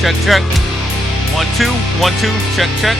Check, check. 1, 2, 1, 2, check, check.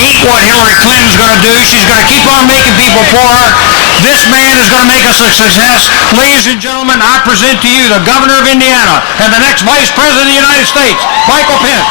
ain't what Hillary Clinton's going to do. She's going to keep on making people poorer. This man is going to make us a success. Ladies and gentlemen, I present to you the governor of Indiana and the next vice president of the United States, Michael Pence.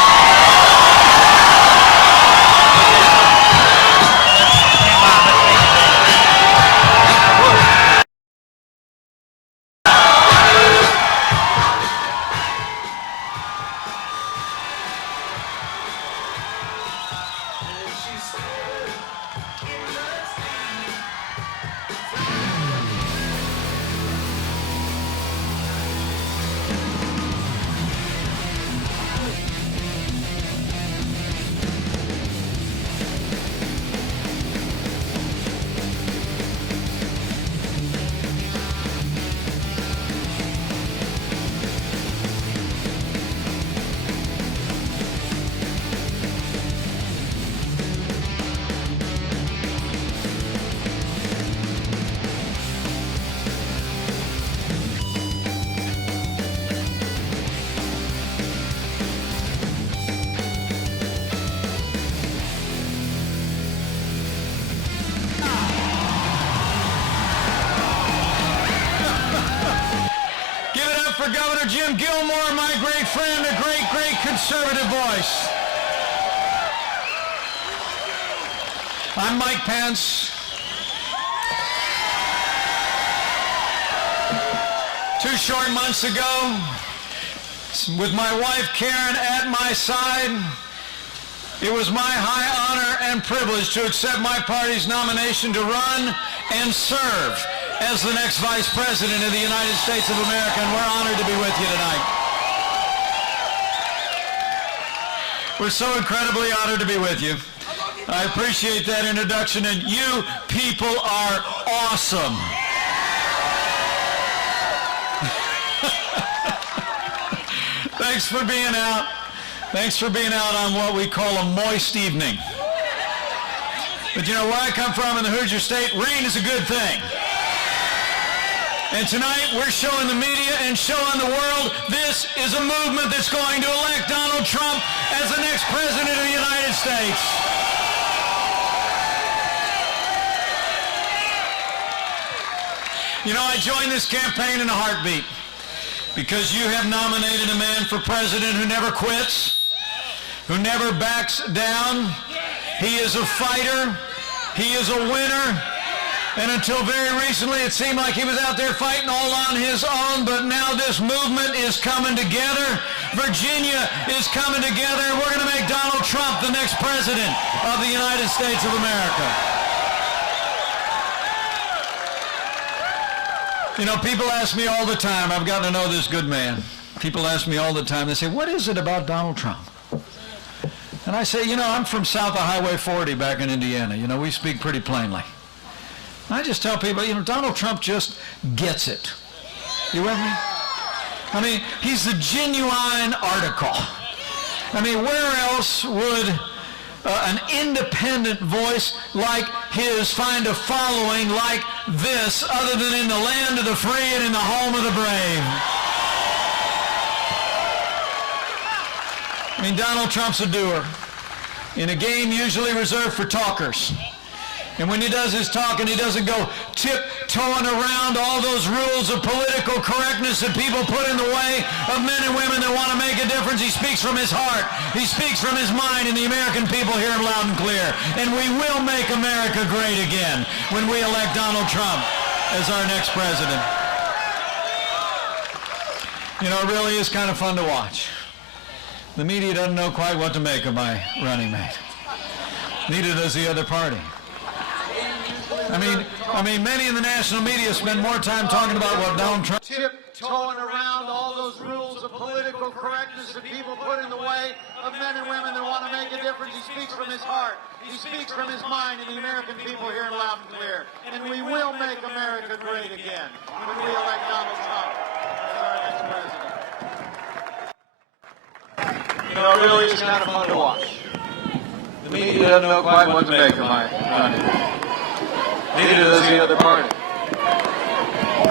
For Governor Jim Gilmore, my great friend, a great, great conservative voice. I'm Mike Pence. 2 short months ago, with my wife Karen at my side, it was my high honor and privilege to accept my party's nomination to run and serve as the next Vice President of the United States of America, and we're honored to be with you tonight. We're so incredibly honored to be with you. I appreciate that introduction, and you people are awesome. Thanks for being out. Thanks for being out on what we call a moist evening. But you know, where I come from in the Hoosier State, rain is a good thing. And tonight we're showing the media and showing the world this is a movement that's going to elect Donald Trump as the next president of the United States. You know, I joined this campaign in a heartbeat because you have nominated a man for president who never quits, who never backs down. He is a fighter. He is a winner. And until very recently, it seemed like he was out there fighting all on his own, but now this movement is coming together. Virginia is coming together, and we're going to make Donald Trump the next president of the United States of America. You know, people ask me all the time, I've gotten to know this good man. People ask me all the time, they say, what is it about Donald Trump? And I say, you know, I'm from south of Highway 40 back in Indiana. You know, we speak pretty plainly. I just tell people, you know, Donald Trump just gets it. You with me? I mean, he's the genuine article. I mean, where else would an independent voice like his find a following like this other than in the land of the free and in the home of the brave? I mean, Donald Trump's a doer in a game usually reserved for talkers. And when he does his talking, he doesn't go tiptoeing around all those rules of political correctness that people put in the way of men and women that want to make a difference. He speaks from his heart. He speaks from his mind, and the American people hear him loud and clear. And we will make America great again when we elect Donald Trump as our next president. You know, it really is kind of fun to watch. The media doesn't know quite what to make of my running mate. Neither does the other party. I mean, many in the national media spend more time talking about what Donald Trump tiptoeing around all those rules of political correctness that people put in the way of men and women that want to make a difference. He speaks from his heart. He speaks from his mind, and the American people hear him loud and clear. And we will make America great again when we elect Donald Trump as our next president. You know, it really is kind of fun to watch. The media doesn't know quite what to make of my running. Neither does the other party.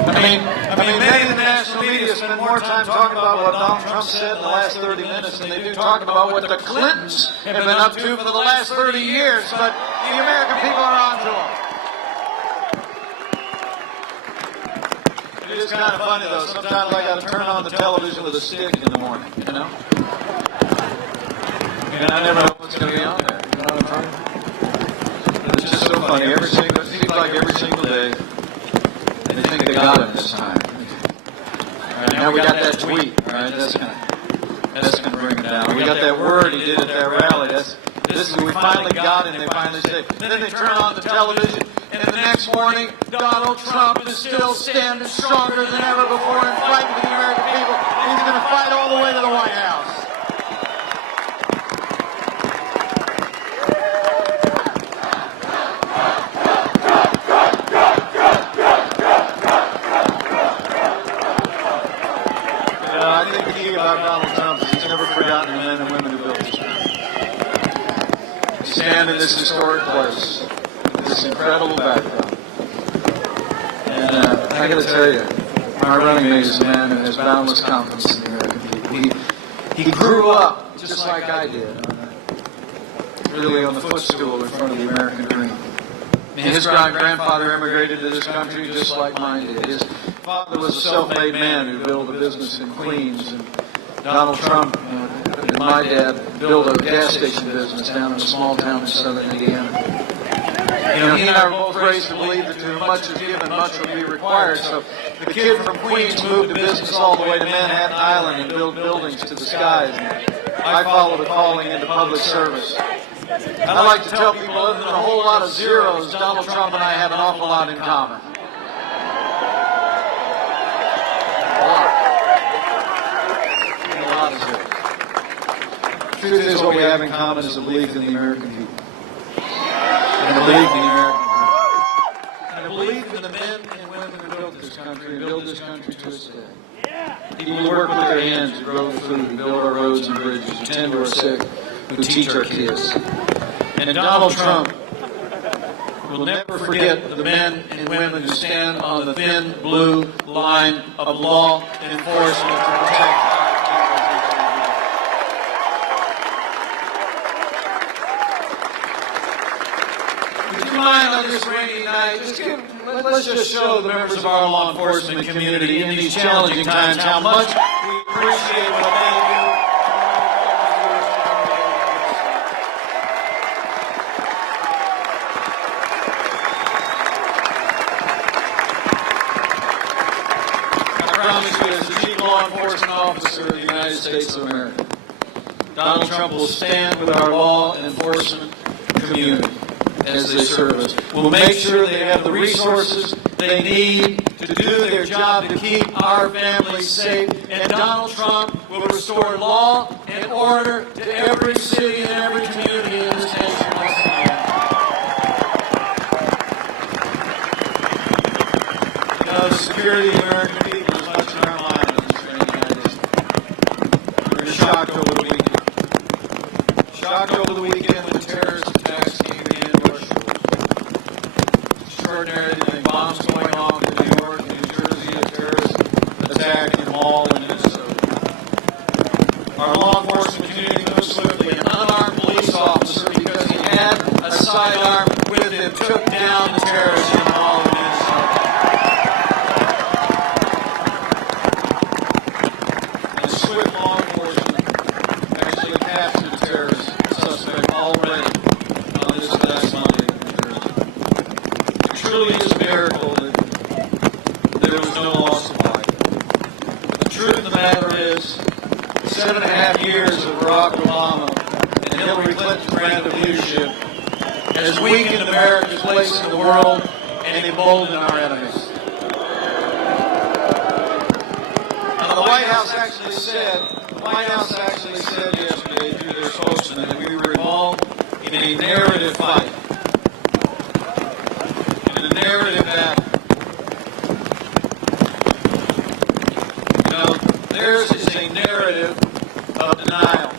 Many in the national media spend more time talking about what Donald Trump said in the last 30 minutes than they do talking about what the Clintons have been up to for the last 30 years. But the American people are on to them. It is kind of funny, though. Sometimes I got to turn on the television with a stick in the morning, you know? And I never know what's going to be on there. You know what I'm talking about? It's just so funny. It seems like every single day, and they think they got him this time. All right, now we got that tweet. All right, that's gonna bring it down. We got that word he did at that rally. We finally got it, and they finally say. Then they turn on the television, and the next morning, Donald Trump is still standing stronger than ever before and fighting for the American people. He's going to fight all the way to the White House. I think the key about Donald Trump is he's never forgotten the men and women who built this country. Stand in this historic place, with this incredible background. And I got to tell you, my running mate is a man who has boundless confidence in the American people. He grew up just like I did, really on the footstool in front of the American dream. His grandfather immigrated to this country just like mine did. His father was a self-made man who built a business in Queens. And Donald Trump and my dad built a gas station business down in a small town in southern Indiana. He and I were both raised to believe that to much is given, much will be required. So the kid from Queens moved a business all the way to Manhattan Island and built buildings to the skies. And I followed a calling into public service. I like to tell people, other than a whole lot of zeros, Donald Trump and I have an awful lot in common. A lot of zeros. The truth is, what we have in common is a belief in the American people. And a belief in the American people. And a belief in the men and women who built this country and build this country to its day. People who work with their hands, who grow food, who build our roads and bridges, who tend to our sick, who teach our kids. And Donald Trump will never forget the men and women who stand on the thin blue line of law and enforcement to protect our people. Would you mind on this rainy night, let's just show the members of our law enforcement community in these challenging times how much we appreciate what they do. As the Chief Law Enforcement Officer of the United States of America, Donald Trump will stand with our law and enforcement community as they serve us. We'll make sure they have the resources they need to do their job to keep our families safe. And Donald Trump will restore law and order to every city and every community in this nation. The security of the American people. Shocked over the weekend when terrorist attacks came in our shores. Extraordinary thing, bombs going off in New York and New Jersey, a terrorist attack in a mall in Minnesota. Our law enforcement community moved swiftly. An unarmed police officer, because he had a sidearm with him, took down the terrorist in a mall in Minnesota. And swift law enforcement captured the terrorist suspect already on this last Monday in New Jersey. It truly is a miracle that there was no loss of life. The truth of the matter is, 7.5 years of Barack Obama and Hillary Clinton's brand of leadership has weakened America's place in the world and emboldened our enemies. Now, the White House actually said yesterday through their spokesman that we were involved in a narrative fight, in a narrative battle. Theirs is a narrative of denial.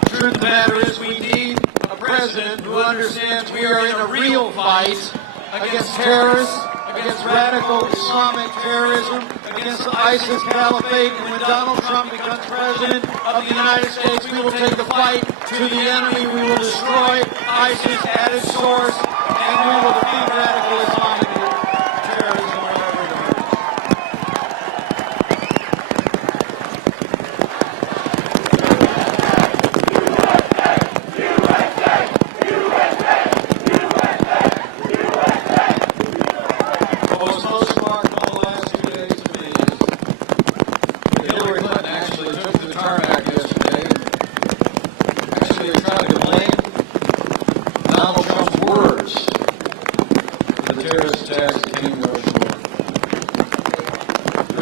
The truth of the matter is we need a president who understands we are in a real fight against terrorists, against radical Islamic terrorism, against the ISIS caliphate. And when Donald Trump becomes president of the United States, we will take the fight to the enemy. We will destroy ISIS at its source, and we will defeat radical Islamic terrorism wherever it is.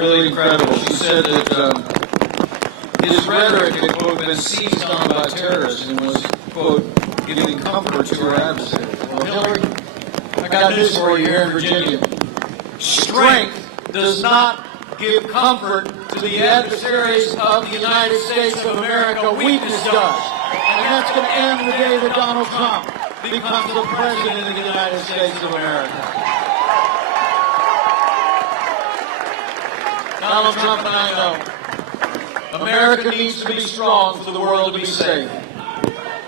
Really incredible. She said that his rhetoric had, quote, been seized on by terrorists and was, quote, giving comfort to her adversaries. Well, Hillary, I got news for you here in Virginia. Strength does not give comfort to the adversaries of the United States of America. Weakness does. And that's going to end the day that Donald Trump becomes the president of the United States of America. Donald Trump and I know America needs to be strong for the world to be safe.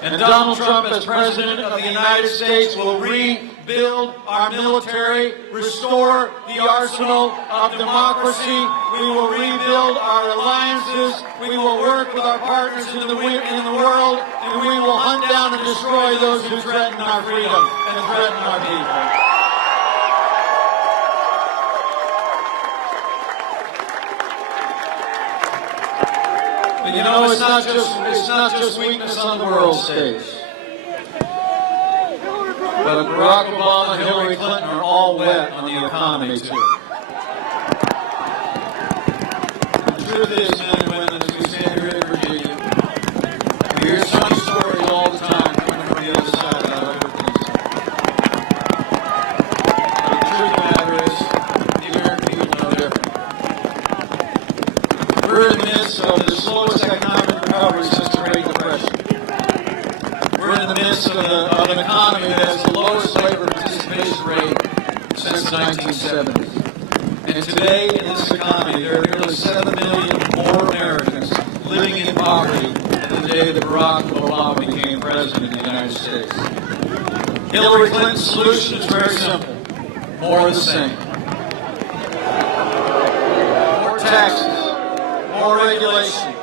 And Donald Trump, as President of the United States, will rebuild our military, restore the arsenal of democracy. We will rebuild our alliances. We will work with our partners in the world, and we will hunt down and destroy those who threaten our freedom and threaten our people. But you know, it's not just weakness on the world stage. But Barack Obama and Hillary Clinton are all wet on the economy too. The truth is, men and women, as we stand here in Virginia, we hear sunny stories all the time coming from the other side about other things. But the truth of the matter is, the American people know different. We're in the midst of the slowest economic recovery since the Great Depression. We're in the midst of an economy that has the lowest labor participation rate since the 1970s. And today, in this economy, there are nearly 7 million more Americans living in poverty than the day that Barack Obama became president of the United States. Hillary Clinton's solution is very simple. More of the same. More taxes. More regulation,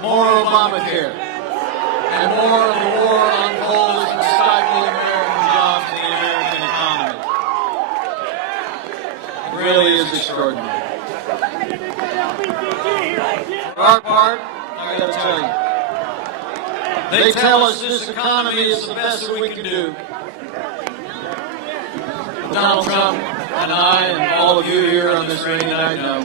more Obamacare, and more of the war on coal is stifling American jobs and the American economy. It really is extraordinary. For our part, I got to tell you, they tell us this economy is the best that we can do. Donald Trump and I and all of you here on this rainy night know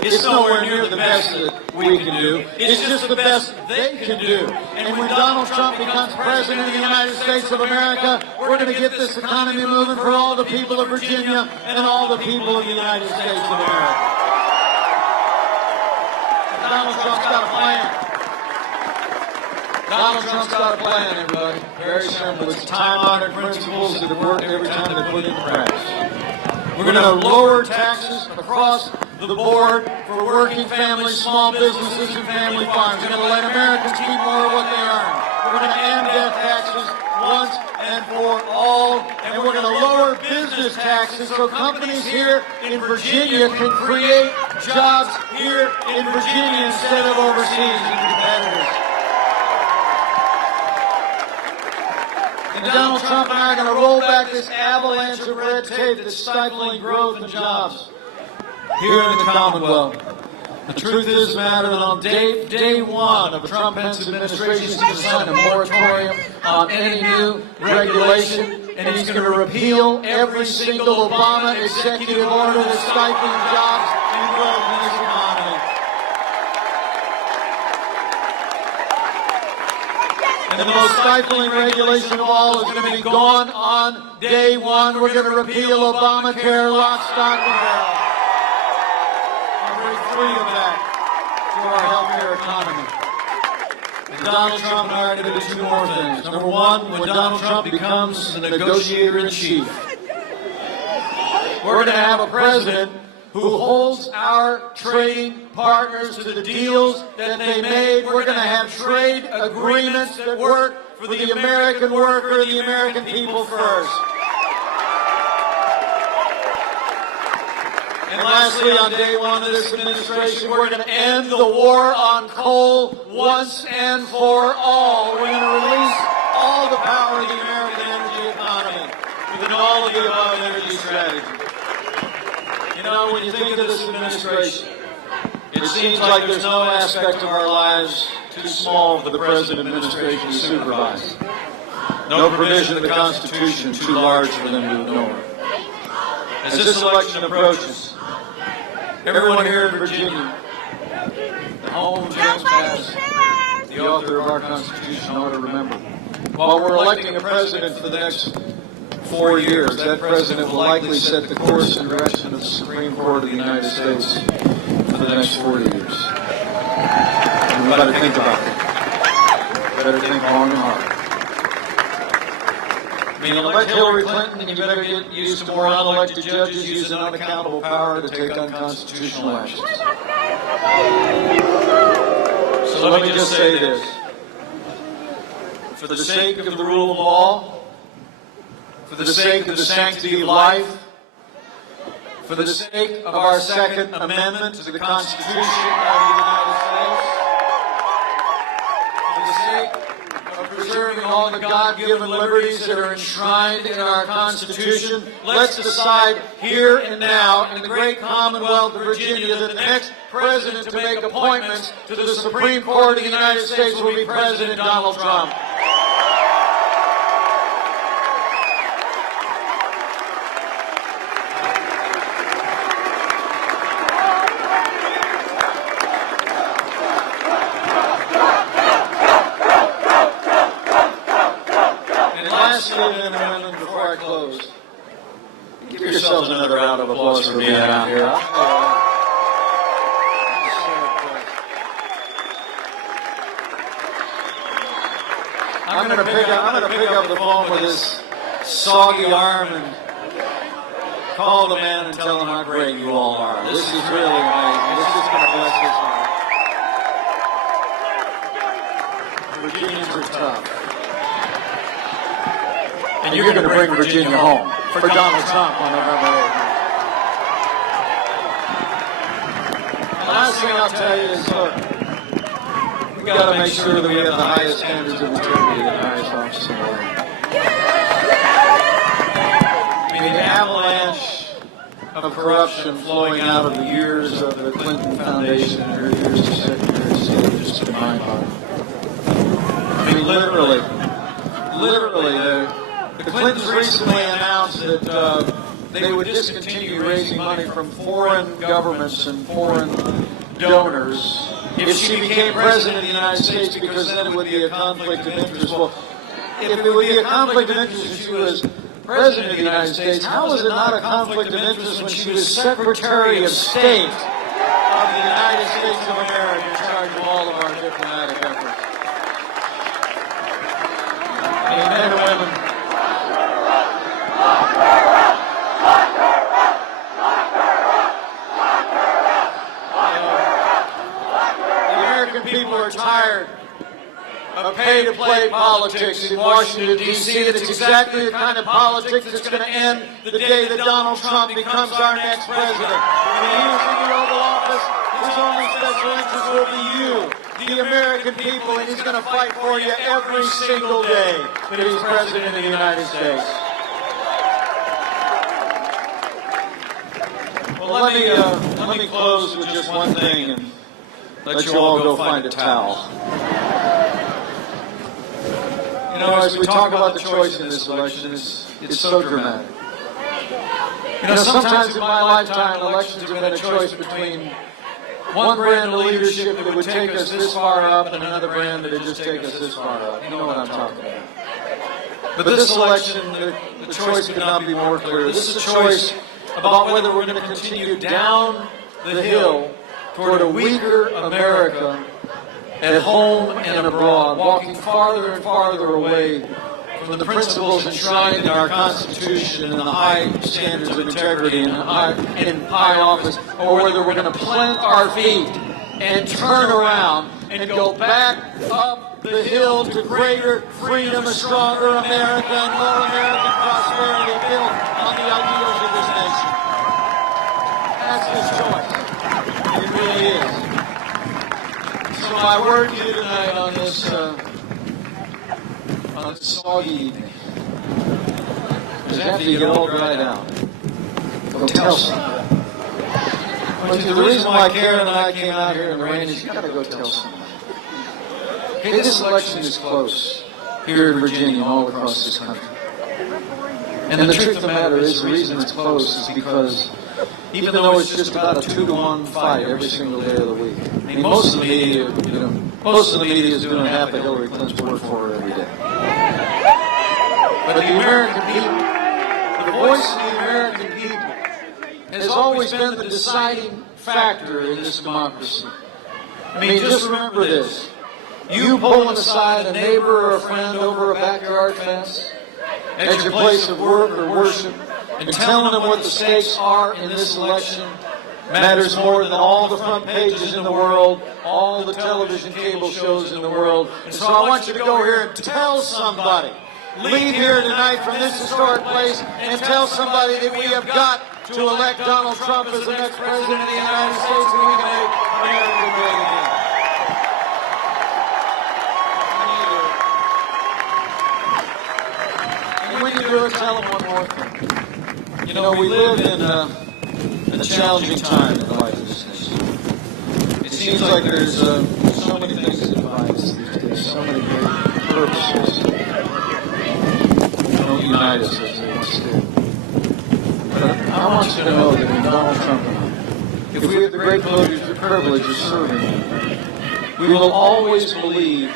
it's nowhere near the best that we can do. It's just the best they can do. And when Donald Trump becomes president of the United States of America, we're going to get this economy moving for all the people of Virginia and all the people of the United States of America. Donald Trump's got a plan. Donald Trump's got a plan, everybody. Very simple. It's time-honored principles that have worked every time they put it in practice. We're going to lower taxes across the board for working families, small businesses, and family farms. We're going to let Americans keep more of what they earn. We're going to end death taxes once and for all. And we're going to lower business taxes so companies here in Virginia can create jobs here in Virginia instead of overseas in competitors. And Donald Trump and I are going to roll back this avalanche of red tape that's stifling growth and jobs here in the Commonwealth. The truth is, matter that on day one of Trump-Pence administration, he's going to sign a moratorium on any new regulation, and he's going to repeal every single Obama executive order that's stifling jobs and growth in this economy. And the most stifling regulation of all is going to be gone on day one. We're going to repeal Obamacare, lock, stock, and barrel. Freedom back to our healthcare economy. And Donald Trump and I are going to do two more things. Number one, when Donald Trump becomes the negotiator-in-chief, we're going to have a president who holds our trading partners to the deals that they made. We're going to have trade agreements that work for the American worker and the American people first. And lastly, on day one of this administration, we're going to end the war on coal once and for all. We're going to release all the power of the American energy economy with an all-of-the-above energy strategy. You know, when you think of this administration, it seems like there's no aspect of our lives too small for the present administration to supervise. No provision of the Constitution too large for them to ignore. As this election approaches, everyone here in Virginia, the home of James Madison, the author of our Constitution, ought to remember, while we're electing a president for the next 4 years, that president will likely set the course and direction of the Supreme Court of the United States for the next 4 years. And we better think about that. We better think long and hard. I mean, elect Hillary Clinton, and you better get used to more unelected judges using unaccountable power to take unconstitutional actions. So let me just say this. For the sake of the rule of law, for the sake of the sanctity of life, for the sake of our Second Amendment to the Constitution of the United States, for the sake of preserving all the God-given liberties that are enshrined in our Constitution, let's decide here and now in the great Commonwealth of Virginia that the next president to make appointments to the Supreme Court of the United States will be President Donald Trump. Before I close, give yourselves another round of applause for being out here. I'm going to pick up the phone with this soggy arm and call the man and tell him how great you all are. This is really amazing. This is going to bless his heart. Virginians are tough. And you're going to bring Virginia home for Donald Trump on November 8th. The last thing I'll tell you is, look, we've got to make sure that we have the highest standards of integrity in the highest office in the world. I mean, the avalanche of corruption flowing out of the years of the Clinton Foundation and her years as Secretary of State is just mind-boggling. I mean, literally, the Clintons recently announced that they would discontinue raising money from foreign governments and foreign donors if she became president of the United States, because then it would be a conflict of interest. Well, if it would be a conflict of interest if she was president of the United States, how is it not a conflict of interest when she was Secretary of State of the United States of America in charge of all of our diplomatic efforts? Men and women, people are tired of pay-to-play politics in Washington, D.C. That's exactly the kind of politics that's going to end the day that Donald Trump becomes our next president. When he is in the Oval Office, his only special interest will be you, the American people, and he's going to fight for you every single day that he's president of the United States. Well, let me close with just one thing and let you all go find a towel. You know, as we talk about the choice in this election, it's so dramatic. You know, sometimes in my lifetime, elections have been a choice between one brand of leadership that would take us this far up and another brand that would just take us this far up. You know what I'm talking about. But this election, the choice could not be more clear. This is a choice about whether we're going to continue down the hill toward a weaker America at home and abroad, walking farther and farther away from from the principles enshrined in our Constitution and the high standards of integrity and high office, or whether we're going to plant our feet and turn around and go back up the hill to greater freedom, a stronger America, and more American prosperity built on the ideals of this nation. That's his choice. It really is. So my word to you tonight on this soggy evening is after you get all dried out, go tell somebody. The reason why Karen and I came out here in the rain is you got to go tell somebody. Okay, this election is close here in Virginia and all across this country. And the truth of the matter is, the reason it's close is because even though it's just about a 2-to-1 fight every single day of the week, I mean, most of the media, is doing half of Hillary Clinton's work for her every day. But the American people, the voice of the American people, has always been the deciding factor in this democracy. I mean, just remember this. You pulling aside a neighbor or a friend over a backyard fence at your place of work or worship and telling them what the stakes are in this election matters more than all the front pages in the world, all the television cable shows in the world. And so I want you to go here and tell somebody. Leave here tonight from this historic place and tell somebody that we have got to elect Donald Trump as the next president of the United States, and we can make America great again. And when you do it, tell them one more thing. You know, we live in a challenging time in the life of this nation. It seems like there's so many things that divide us these days, so many great purposes. Don't unite us as they once did. But I want you to know that in Donald Trump and I, if we have the great privilege of serving him, we will always believe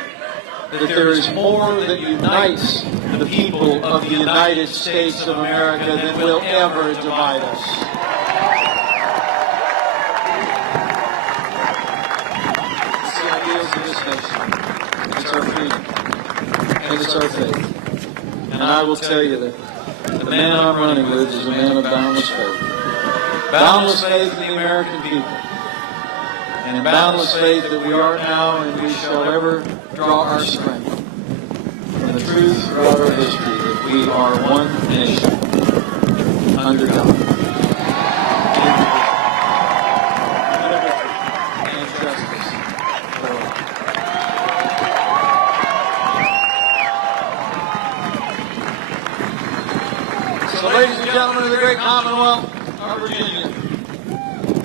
that there is more that unites the people of the United States of America than will ever divide us. It's the ideals of this nation. It's our freedom. And it's our faith. And I will tell you that the man I'm running with is a man of boundless faith. Boundless faith in the American people. And in boundless faith that we are now and we shall ever draw our strength from the truth throughout our history that we are one nation under God. And justice for all. So, ladies and gentlemen of the great Commonwealth of Virginia,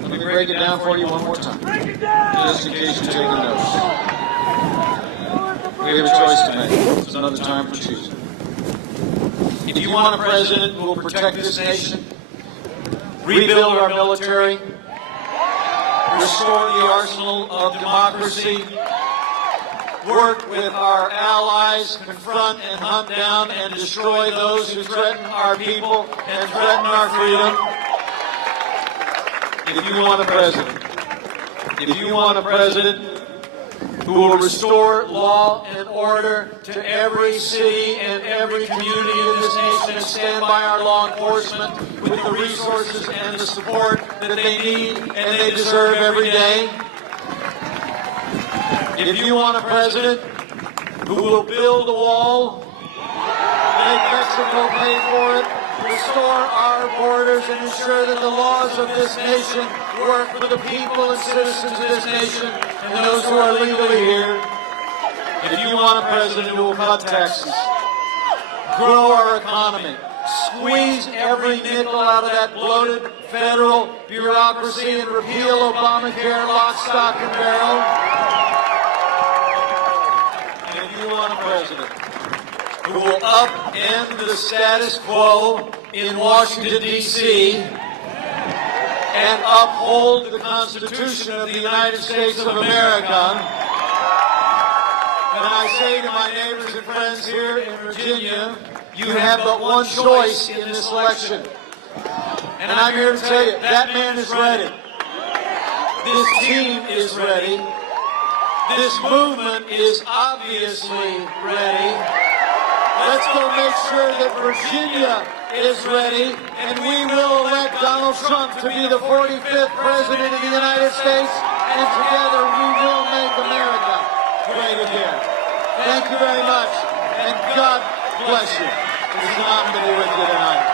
let me break it down for you one more time, just in case you're taking notes. We have a choice to make. It's another time for choosing. If you want a president who will protect this nation, rebuild our military, restore the arsenal of democracy, work with our allies, confront and hunt down and destroy those who threaten our people and threaten our freedom. If you want a president who will restore law and order to every city and every community in this nation and stand by our law enforcement with the resources and the support that they need and they deserve every day. If you want a president who will build a wall, make Mexico pay for it, restore our borders, and ensure that the laws of this nation work for the people and citizens of this nation and those who are legally here. If you want a president who will cut taxes, grow our economy, squeeze every nickel out of that bloated federal bureaucracy and repeal Obamacare lock, stock, and barrel. And if you want a president who will upend the status quo in Washington, D.C., and uphold the Constitution of the United States of America. And I say to my neighbors and friends here in Virginia, you have but one choice in this election. And I'm here to tell you, that man is ready. This team is ready. This movement is obviously ready. Let's go make sure that Virginia is ready, and we will elect Donald Trump to be the 45th President of the United States, and together we will make America great again. Thank you very much, and God bless you. It's an honor to be with you tonight.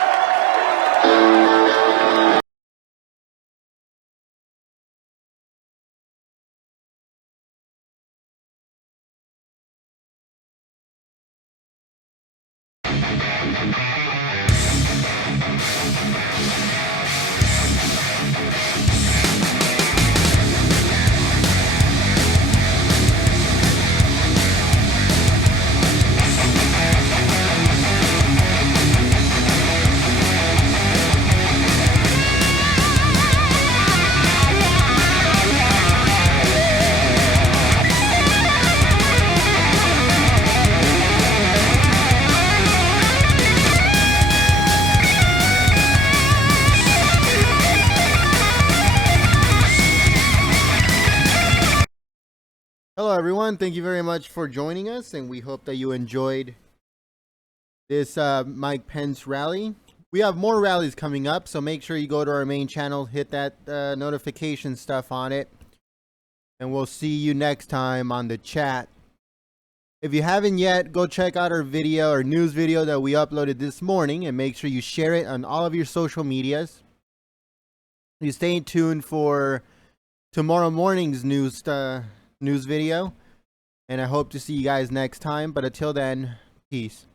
Hello, everyone. Thank you very much for joining us, and we hope that you enjoyed this Mike Pence rally. We have more rallies coming up, so make sure you go to our main channel, hit that notification stuff on it, and we'll see you next time on the chat. If you haven't yet, go check out our video, our news video that we uploaded this morning, and make sure you share it on all of your social medias. You stay tuned for tomorrow morning's news video, and I hope to see you guys next time. But until then, peace.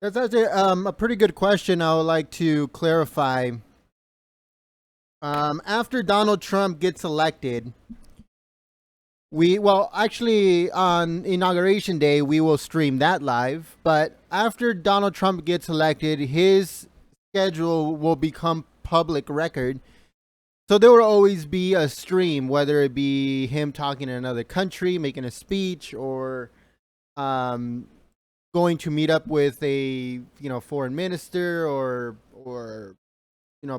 That's actually a pretty good question. I would like to clarify. After Donald Trump gets elected, actually on Inauguration Day, we will stream that live. But after Donald Trump gets elected, his schedule will become public record. So there will always be a stream, whether it be him talking in another country, making a speech, or going to meet up with a foreign minister or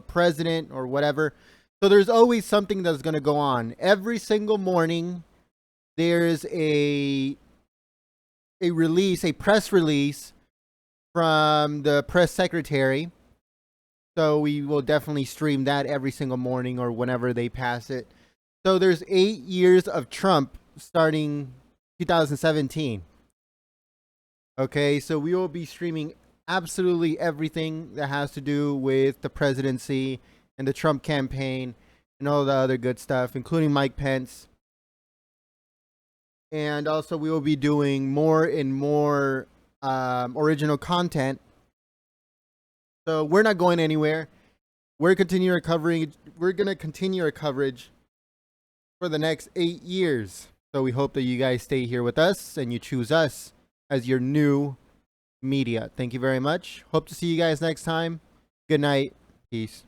president or whatever. So there's always something that's going to go on. Every single morning there's a press release from the press secretary. So we will definitely stream that every single morning or whenever they pass it. So there's 8 years of Trump starting 2017. Okay, so we will be streaming absolutely everything that has to do with the presidency and the Trump campaign and all the other good stuff, including Mike Pence. And also we will be doing more and more original content. So we're not going anywhere. We're going to continue our coverage for the next 8 years. So we hope that you guys stay here with us and you choose us as your new media. Thank you very much. Hope to see you guys next time. Good night. Peace.